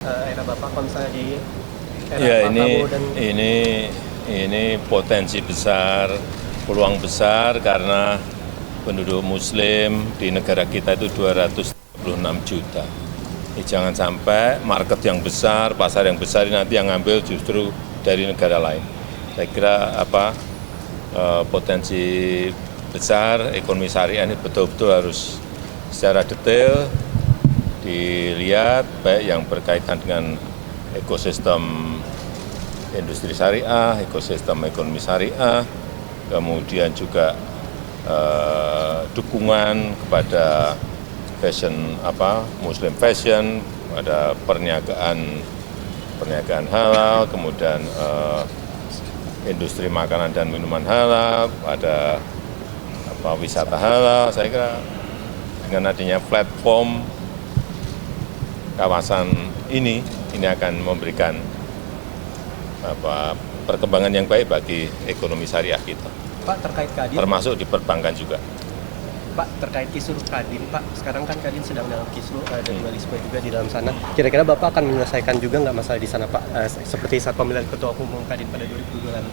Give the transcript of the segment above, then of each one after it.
Era Bapak kalau misalnya di era Ya, Pak Prabowo dan ini potensi besar, peluang besar karena penduduk Muslim di negara kita itu 236 juta. Jangan sampai market yang besar, pasar yang besar ini nanti yang ngambil justru dari negara lain. Saya kira potensi besar ekonomi syariah ini betul-betul harus secara detail dilihat, baik yang berkaitan dengan ekosistem industri syariah, ekosistem ekonomi syariah, kemudian juga dukungan kepada fashion Muslim fashion, ada perniagaan halal, kemudian industri makanan dan minuman halal, ada wisata halal. Saya kira dengan adanya platform kawasan ini akan memberikan perkembangan yang baik bagi ekonomi syariah kita, Pak terkait Kadin, termasuk di perbankan juga. Pak terkait kisruh Kadin, Pak sekarang kan Kadin sedang dalam kisruh ada dualisme juga di dalam sana. Kira-kira Bapak akan menyelesaikan juga nggak masalah di sana, Pak? Seperti saat pemilihan ketua umum Kadin pada 2022 lalu.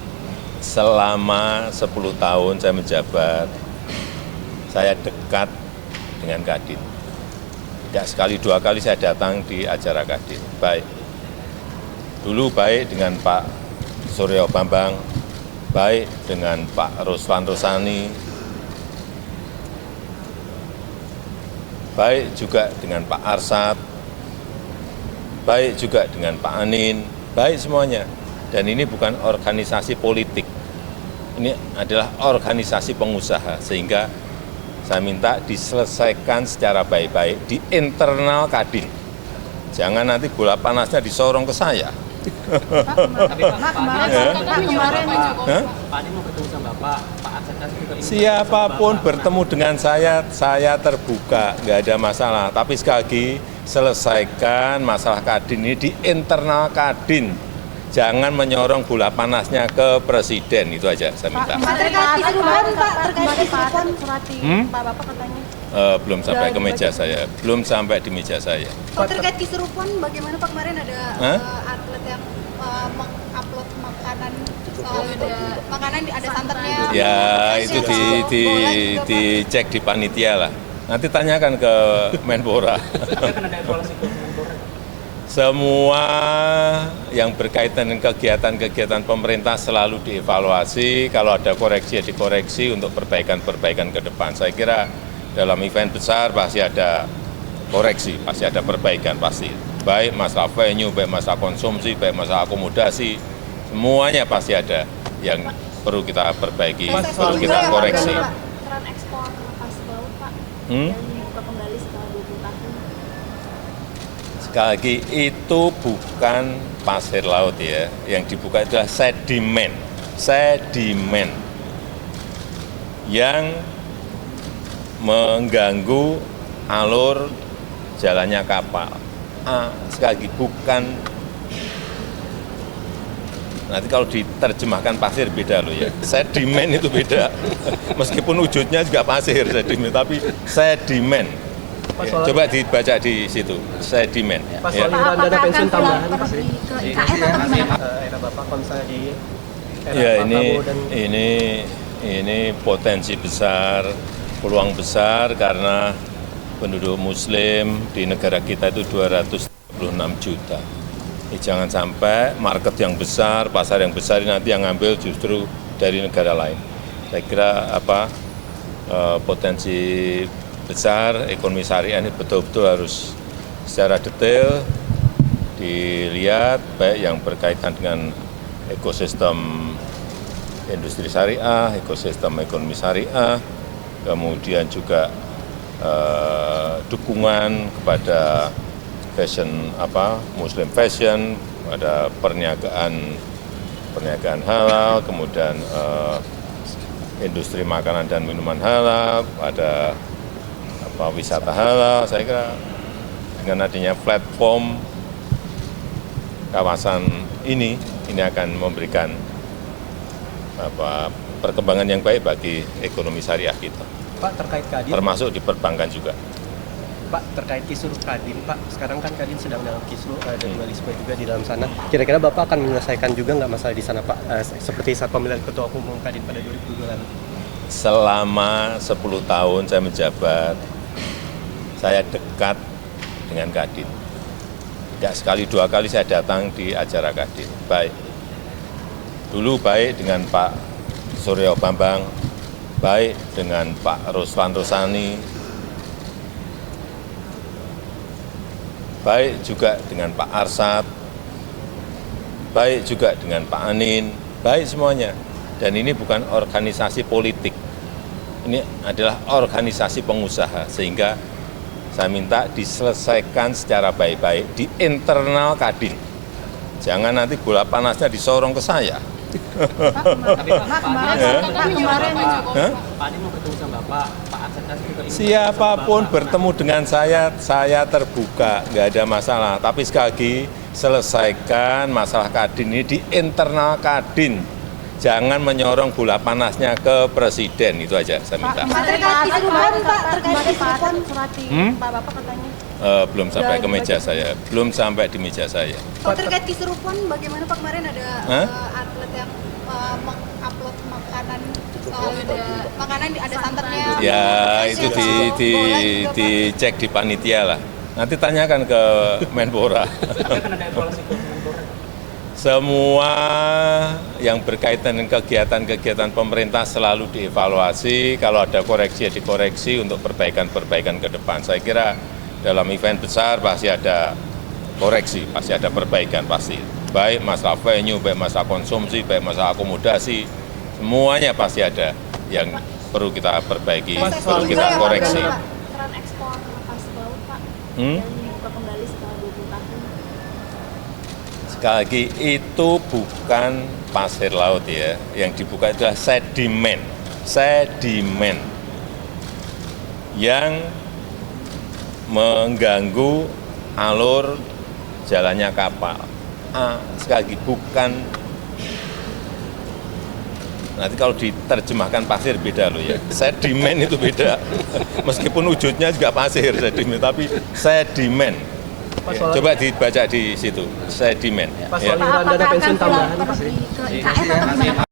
Selama 10 tahun saya menjabat, saya dekat dengan Kadin. Tidak sekali dua kali saya datang di acara Kadin. Dulu baik dengan Pak Suryo Bambang, baik dengan Pak Ruslan Rusani, baik juga dengan Pak Arsad, baik juga dengan Pak Anin, baik semuanya. Dan ini bukan organisasi politik, ini adalah organisasi pengusaha, sehingga saya minta diselesaikan secara baik-baik di internal Kadin. Jangan nanti bola panasnya disorong ke saya. Siapapun bertemu dengan saya terbuka, nggak ada masalah. Tapi sekali lagi, selesaikan masalah Kadin ini di internal Kadin. Jangan menyorong bola panasnya ke presiden, itu aja saya minta. Terkait kisruhan, Pak Bapak katanya. Belum sampai ke meja saya, belum sampai di meja saya. Kalau terkait kisruhan, bagaimana Pak kemarin ada atlet yang mengupload makanan ada santannya. Ya itu dicek di panitia lah. Nanti tanyakan ke Menpora. Semua yang berkaitan dengan kegiatan-kegiatan pemerintah selalu dievaluasi. Kalau ada koreksi, ya dikoreksi untuk perbaikan-perbaikan ke depan. Saya kira dalam event besar pasti ada koreksi, pasti ada perbaikan pasti. Baik masalah venue, baik masalah konsumsi, baik masalah akomodasi, semuanya pasti ada yang perlu kita perbaiki, perlu kita koreksi. Keran ekspor pasir laut, Pak, yang dibuka kembali setelah 20 tahun. Sekali lagi, itu bukan pasir laut ya, yang dibuka itu adalah sedimen yang mengganggu alur jalannya kapal. Sekali lagi, bukan, nanti kalau diterjemahkan pasir beda loh ya, sedimen itu beda. Meskipun wujudnya juga pasir sedimen, tapi sedimen. Ya, coba dibaca di situ, sedimen. Pak Ya. soal iuran dana pensiun tambahan, Pak. Ke IKN atau gimana? Era Bapak kalau misalnya di era Ya, Pak Prabowo dan ini potensi besar, peluang besar karena penduduk Muslim di negara kita itu 236 juta. Jangan sampai market yang besar, pasar yang besar ini nanti yang ngambil justru dari negara lain. Saya kira potensi besar ekonomi syariah ini betul-betul harus secara detail dilihat, baik yang berkaitan dengan ekosistem industri syariah, ekosistem ekonomi syariah, kemudian juga dukungan kepada fashion Muslim fashion, ada perniagaan halal, kemudian industri makanan dan minuman halal, ada wisata halal. Saya kira dengan adanya platform kawasan ini akan memberikan perkembangan yang baik bagi ekonomi syariah kita, Pak terkait Kadin, termasuk di perbankan juga. Pak, terkait kisruh Kadin, Pak, sekarang kan Kadin sedang dalam kisruh, ada dualisme juga di dalam sana. Kira-kira Bapak akan menyelesaikan juga nggak masalah di sana, Pak? Seperti saat pemilihan Ketua Umum Kadin pada 2002 lalu. Selama 10 tahun saya menjabat, saya dekat dengan Kadin. Tidak sekali dua kali saya datang di acara Kadin. Baik. Dulu baik dengan Pak Suryo Bambang, baik dengan Pak Ruslan Rusani, baik juga dengan Pak Arsad, baik juga dengan Pak Anin, baik semuanya. Dan ini bukan organisasi politik, ini adalah organisasi pengusaha, sehingga saya minta diselesaikan secara baik-baik di internal Kadin. Jangan nanti bola panasnya disorong ke saya. Siapapun bertemu dengan saya terbuka, nggak ada masalah. Tapi sekali lagi, selesaikan masalah Kadin ini di internal Kadin. Jangan menyorong bola panasnya ke presiden, itu aja saya minta. Terkait kisruhan, Pak, terkait kisruhan Pak Bapak katanya. Belum sampai ke meja saya, belum sampai di meja saya. Pak, terkait kisruhan, bagaimana Pak kemarin ada atlet yang mengupload makanan, ada santannya. Ya itu dicek di panitia lah. Nanti tanyakan ke Menpora. Semua yang berkaitan dengan kegiatan-kegiatan pemerintah selalu dievaluasi. Kalau ada koreksi, ya dikoreksi untuk perbaikan-perbaikan ke depan. Saya kira dalam event besar pasti ada koreksi, pasti ada perbaikan, pasti. Baik masalah venue, baik masalah konsumsi, baik masalah akomodasi, semuanya pasti ada yang perlu kita perbaiki, perlu kita koreksi. Keran ekspor pasir laut, Pak, yang dibuka kembali setelah 20 tahun. Sekali lagi, itu bukan pasir laut ya, yang dibuka itu adalah sedimen yang mengganggu alur jalannya kapal. Sekali lagi, bukan, nanti kalau diterjemahkan pasir beda loh ya, sedimen itu beda. Meskipun wujudnya juga pasir sedimen, tapi sedimen. Coba dibaca di situ, sedimen. Pak, soal iuran dana pensiun tambahan, Pak. Ke IKN atau gimana?